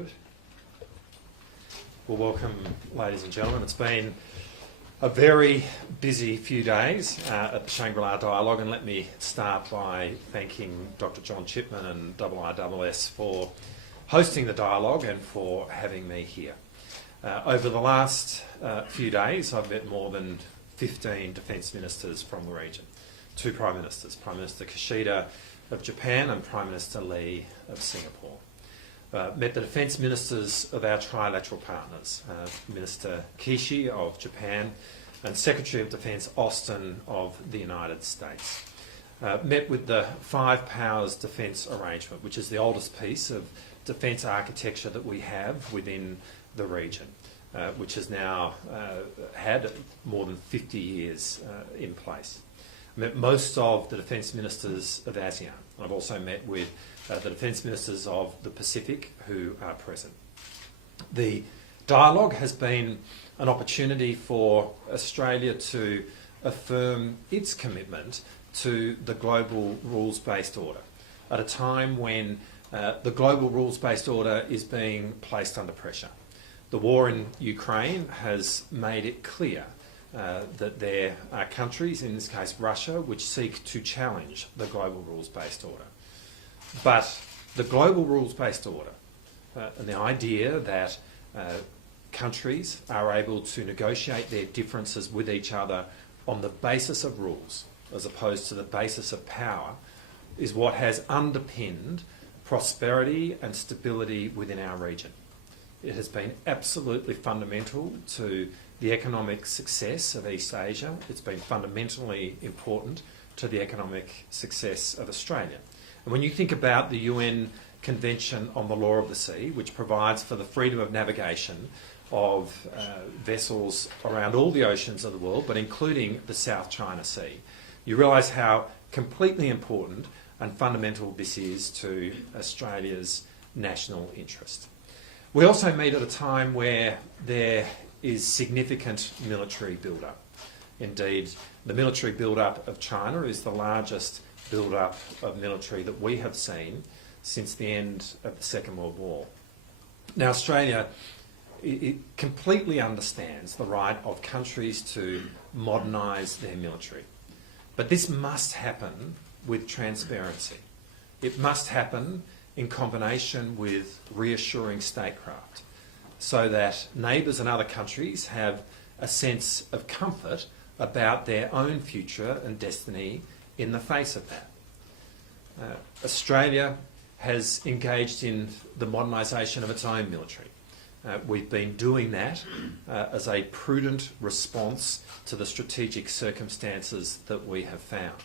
Good. Well, welcome, ladies and gentlemen. It's been a very busy few days at the Shangri-La Dialogue, and let me start by thanking Dr. John Chipman and IISS for hosting the dialogue and for having me here. Over the last few days, I've met more than 15 defence ministers from the region. Two Prime Ministers, Prime Minister Kishida of Japan and Prime Minister Lee of Singapore. Met the defence ministers of our trilateral partners, Minister Kishi of Japan and Secretary of Defence Austin of the United States. Met with the Five Powers Defence Arrangement, which is the oldest piece of defence architecture that we have within the region, which has now had more than 50 years in place. I met most of the defence ministers of ASEAN. I've also met with the defence ministers of the Pacific who are present. The dialogue has been an opportunity for Australia to affirm its commitment to the global rules-based order at a time when the global rules-based order is being placed under pressure. The war in Ukraine has made it clear that there are countries, in this case Russia, which seek to challenge the global rules-based order. But the global rules-based order and the idea that countries are able to negotiate their differences with each other on the basis of rules as opposed to the basis of power is what has underpinned prosperity and stability within our region. It has been absolutely fundamental to the economic success of East Asia. It's been fundamentally important to the economic success of Australia. And when you think about the UN Convention on the Law of the Sea, which provides for the freedom of navigation of vessels around all the oceans of the world, but including the South China Sea, you realise how completely important and fundamental this is to Australia's national interest. We also meet at a time where there is significant military build-up. Indeed, the military build-up of China is the largest build-up of military that we have seen since the end of the Second World War. Now, Australia it completely understands the right of countries to modernise their military. But this must happen with transparency. It must happen in combination with reassuring statecraft so that neighbours and other countries have a sense of comfort about their own future and destiny in the face of that. Australia has engaged in the modernisation of its own military. We've been doing that as a prudent response to the strategic circumstances that we have found.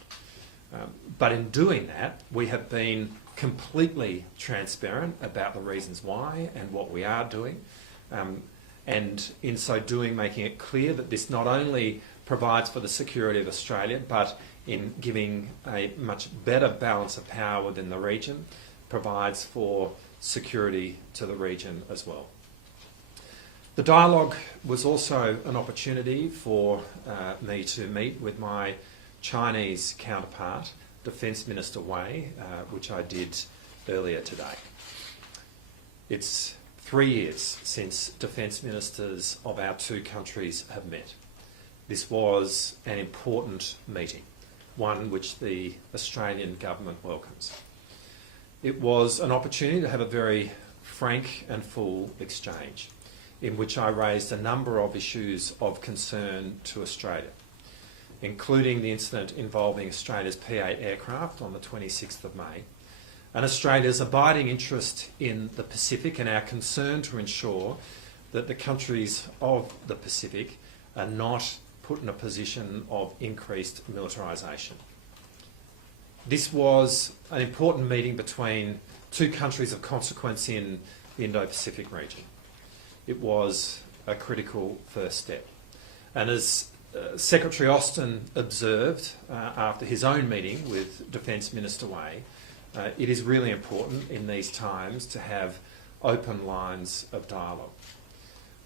But in doing that, we have been completely transparent about the reasons why and what we are doing. And in so doing, making it clear that this not only provides for the security of Australia, but in giving a much better balance of power within the region, provides for security to the region as well. The dialogue was also an opportunity for me to meet with my Chinese counterpart, Defence Minister Wei, which I did earlier today. It's 3 years since Defence Ministers of our two countries have met. This was an important meeting, one which the Australian government welcomes. It was an opportunity to have a very frank and full exchange in which I raised a number of issues of concern to Australia, including the incident involving Australia's P-8 aircraft on the 26th of May, and Australia's abiding interest in the Pacific and our concern to ensure that the countries of the Pacific are not put in a position of increased militarisation. This was an important meeting between two countries of consequence in the Indo-Pacific region. It was a critical first step. And as Secretary Austin observed after his own meeting with Defence Minister Wei, it is really important in these times to have open lines of dialogue.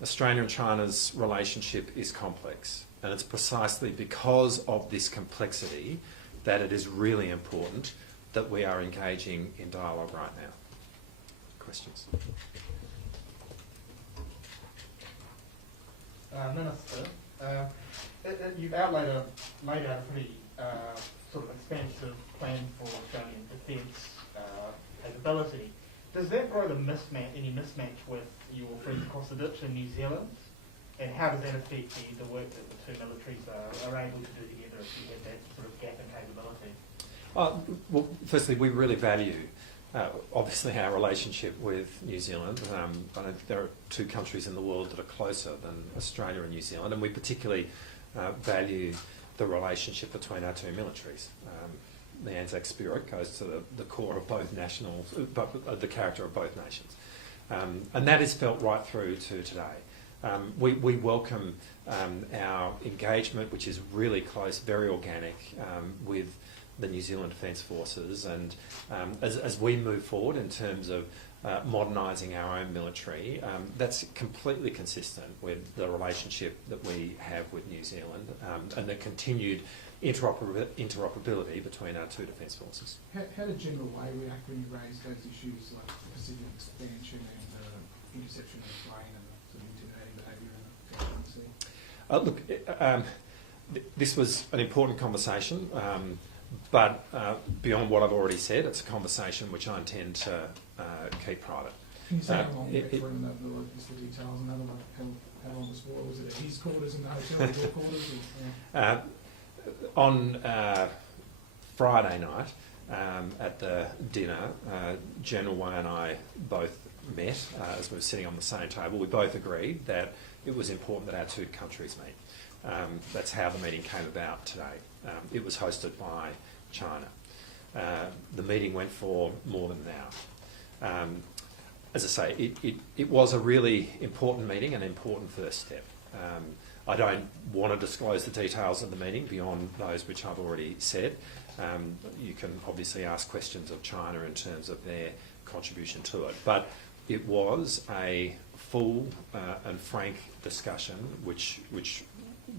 Australia and China's relationship is complex, and it's precisely because of this complexity that it is really important that we are engaging in dialogue right now. Questions? Minister, you've laid out a pretty sort of expansive plan for Australian defence capability. Does that grow any mismatch with your friends across the ditch in New Zealand? And how does that affect the work that the two militaries are able to do together if you have that sort of gap in capability? Well, firstly, we really value, obviously, our relationship with New Zealand. I don't think there are two countries in the world that are closer than Australia and New Zealand, and we particularly value the relationship between our two militaries. The Anzac spirit goes to the core of both nationals, the character of both nations. And that is felt right through to today. We welcome our engagement, which is really close, very organic, with the New Zealand Defence Forces, and as we move forward in terms of modernising our own military, that's completely consistent with the relationship that we have with New Zealand and the continued interoperability between our two defence forces. How did General Wei react when you raised those issues like Pacific expansion and interception of grain and sort of intimidating behaviour in the South Sea? Look, this was an important conversation, but beyond what I've already said, it's a conversation which I intend to keep private. Can you say how long you went for him, just the details, and how long was for? Was it at his quarters in the hotel, or your quarters? Or, On Friday night, at the dinner, General Wei and I both met as we were sitting on the same table. We both agreed that it was important that our two countries meet. That's how the meeting came about today. It was hosted by China. The meeting went for more than an hour. As I say, it was a really important meeting, an important first step. I don't want to disclose the details of the meeting beyond those which I've already said. You can obviously ask questions of China in terms of their contribution to it. But it was a full and frank discussion, which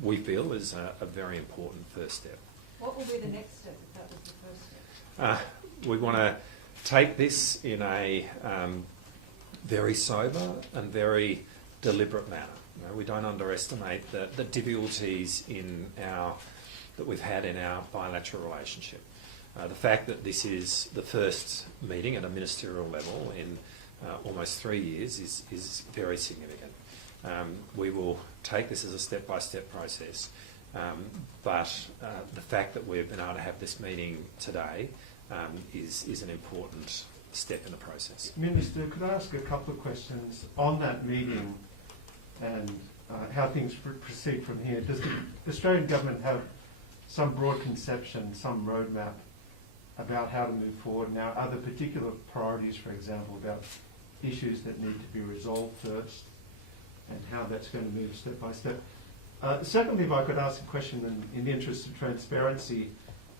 we feel is a very important first step. What will be the next step if that was the first step? We want to take this in a very sober and very deliberate manner. You know, we don't underestimate the difficulties that we've had in our bilateral relationship. The fact that this is the first meeting at a ministerial level in almost 3 years is very significant. We will take this as a step-by-step process, but the fact that we've been able to have this meeting today is an important step in the process. Minister, could I ask a couple of questions on that meeting and how things proceed from here? Does the Australian government have some broad conception, some roadmap about how to move forward now? Are there particular priorities, for example, about issues that need to be resolved first and how that's going to move step by step? Secondly, if I could ask a question in the interest of transparency,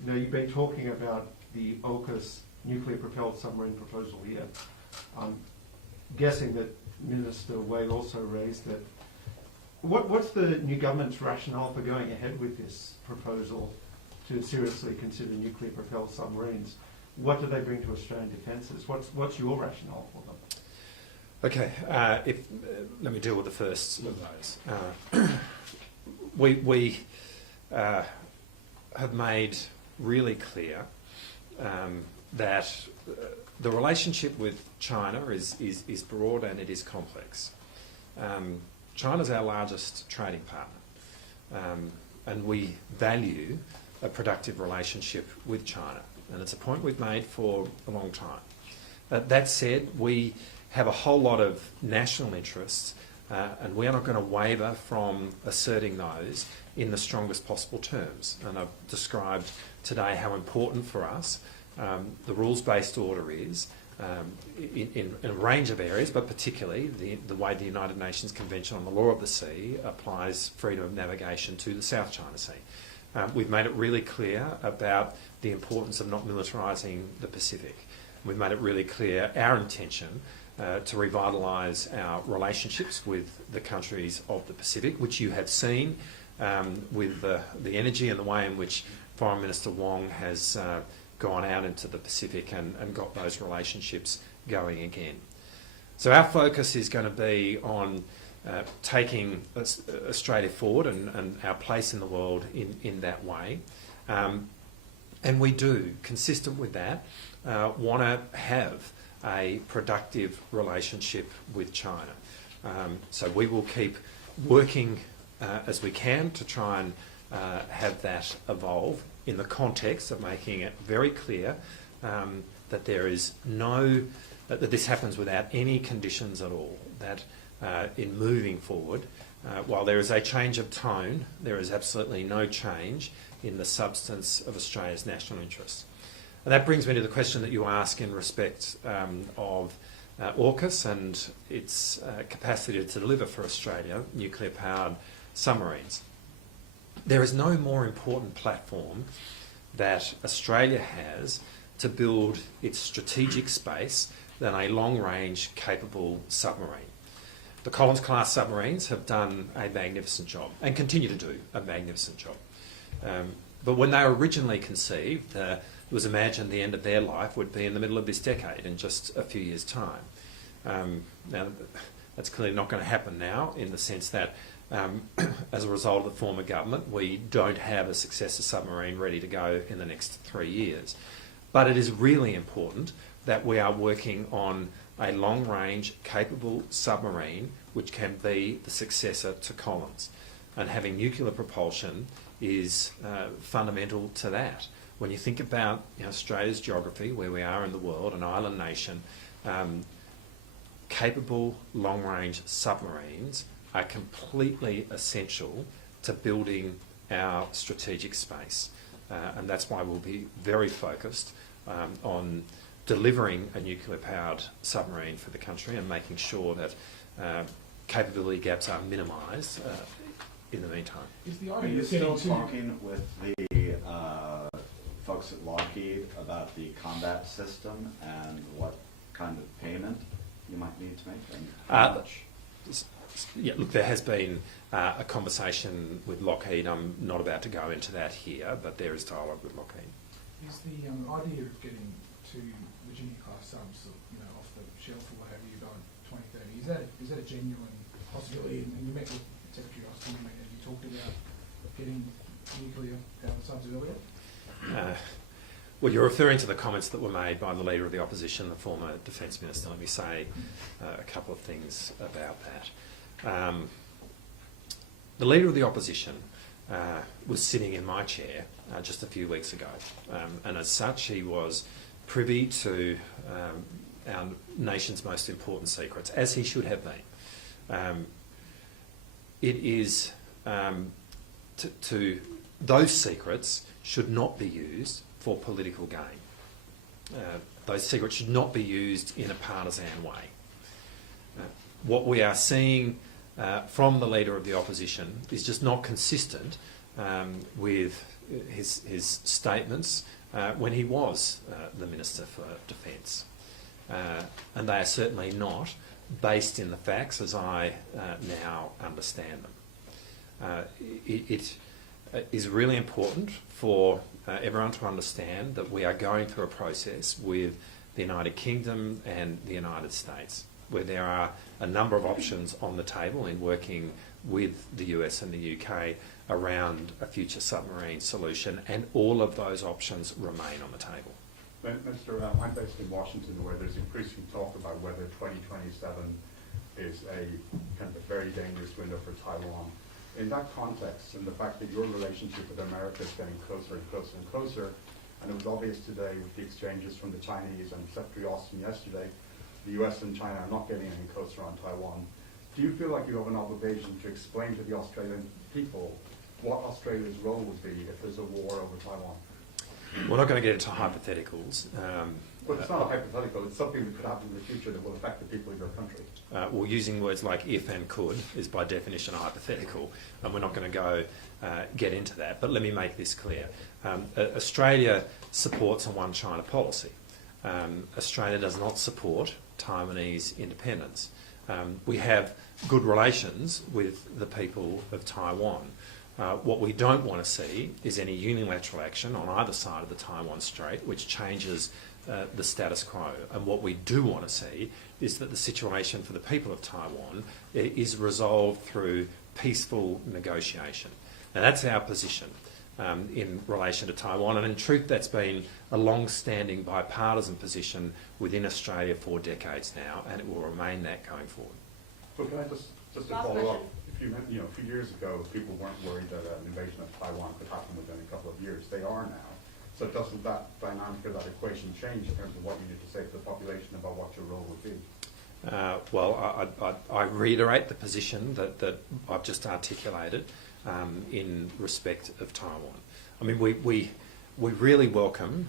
you know, you've been talking about the AUKUS nuclear-propelled submarine proposal here. I'm guessing that Minister Wei also raised that. What's the new government's rationale for going ahead with this proposal to seriously consider nuclear-propelled submarines? What do they bring to Australian defences? What's your rationale for them? Okay, let me deal with the first of those. We have made really clear that the relationship with China is broad and it is complex. China's our largest trading partner, and we value a productive relationship with China, and it's a point we've made for a long time. That said, we have a whole lot of national interests, and we are not going to waver from asserting those in the strongest possible terms. And I've described today how important for us the rules-based order is in a range of areas, but particularly the way the United Nations Convention on the Law of the Sea applies freedom of navigation to the South China Sea. We've made it really clear about the importance of not militarising the Pacific. We've made it really clear our intention to revitalise our relationships with the countries of the Pacific, which you have seen with the energy and the way in which Foreign Minister Wong has gone out into the Pacific and got those relationships going again. So our focus is going to be on taking Australia forward and our place in the world in that way. And we do, consistent with that, want to have a productive relationship with China. So we will keep working as we can to try and have that evolve in the context of making it very clear that there is that this happens without any conditions at all, that in moving forward, while there is a change of tone, there is absolutely no change in the substance of Australia's national interests. And that brings me to the question that you ask in respect of AUKUS and its capacity to deliver for Australia nuclear-powered submarines. There is no more important platform that Australia has to build its strategic space than a long-range capable submarine. The Collins-class submarines have done a magnificent job and continue to do a magnificent job. But when they were originally conceived, it was imagined the end of their life would be in the middle of this decade, in just a few years' time. Now, that's clearly not going to happen now, in the sense that as a result of the former government, we don't have a successor submarine ready to go in the next 3 years. But it is really important that we are working on a long-range, capable submarine which can be the successor to Collins. And having nuclear propulsion is fundamental to that. When you think about Australia's geography, where we are in the world, an island nation, capable long-range submarines are completely essential to building our strategic space. And that's why we'll be very focused on delivering a nuclear-powered submarine for the country and making sure that capability gaps are minimised in the meantime. Are you still talking with the folks at Lockheed about the combat system and what kind of payment you might need to make and how much? Yeah, look, there has been a conversation with Lockheed. I'm not about to go into that here, but there is dialogue with Lockheed. Is the idea of getting to Virginia-class subs, off the shelf or whatever you got in 2030, is that a genuine possibility? And you met with Secretary Austin, and you talked about getting nuclear-powered subs earlier? Well, you're referring to the comments that were made by the Leader of the Opposition, the former Defence Minister. Let me say a couple of things about that. The Leader of the Opposition was sitting in my chair just a few weeks ago, and as such he was privy to our nation's most important secrets, as he should have been. It is those secrets should not be used for political gain. Those secrets should not be used in a partisan way. What we are seeing from the Leader of the Opposition is just not consistent with his statements when he was the Minister for Defence. And they are certainly not based in the facts as I now understand them. It is really important for everyone to understand that we are going through a process with the United Kingdom and the United States, where there are a number of options on the table in working with the US and the UK around a future submarine solution, and all of those options remain on the table. Mr. I'm based in Washington, where there's increasing talk about whether 2027 is a kind of a very dangerous window for Taiwan. In that context, and the fact that your relationship with America is getting closer and closer and closer, and it was obvious today with the exchanges from the Chinese and Secretary Austin yesterday, the US and China are not getting any closer on Taiwan. Do you feel like you have an obligation to explain to the Australian people what Australia's role would be if there's a war over Taiwan? We're not going to get into hypotheticals. But it's not a hypothetical, it's something that could happen in the future that will affect the people of your country. Well, using words like if and could is by definition a hypothetical, and we're not going to go get into that. But let me make this clear. Australia supports a one China policy. Australia does not support Taiwanese independence. We have good relations with the people of Taiwan. What we don't want to see is any unilateral action on either side of the Taiwan Strait which changes the status quo. And what we do want to see is that the situation for the people of Taiwan is resolved through peaceful negotiation. Now that's our position in relation to Taiwan, and in truth that's been a long-standing bipartisan position within Australia for decades now, and it will remain that going forward. So can I just to Last follow up, question. a few years ago, people weren't worried that an invasion of Taiwan could happen within a couple of years. They are now. So doesn't that dynamic or that equation change in terms of what you need to say to the population about what your role would be? I reiterate the position that I've just articulated in respect of Taiwan. I mean, we really welcome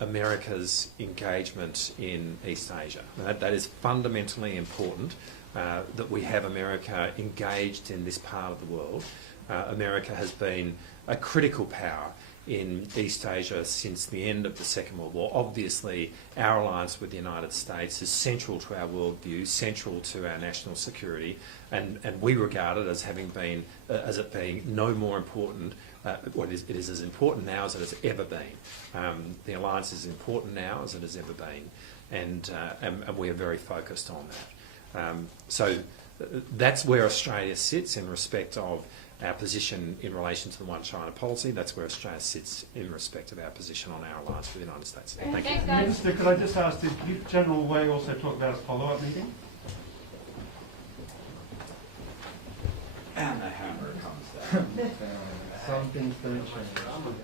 America's engagement in East Asia. That is fundamentally important, that we have America engaged in this part of the world. America has been a critical power in East Asia since the end of the Second World War. Obviously, our alliance with the United States is central to our worldview, central to our national security, and we regard it as having been, as it being no more important. It is as important now as it has ever been. The alliance is as important now as it has ever been, and we are very focused on that. So that's where Australia sits in respect of our position in relation to the One China policy. That's where Australia sits in respect of our position on our alliance with the United States. Thank you. Thanks, guys. Minister, could I just ask, did General Wei also talk about a follow-up meeting? And the hammer comes down. Some things don't change.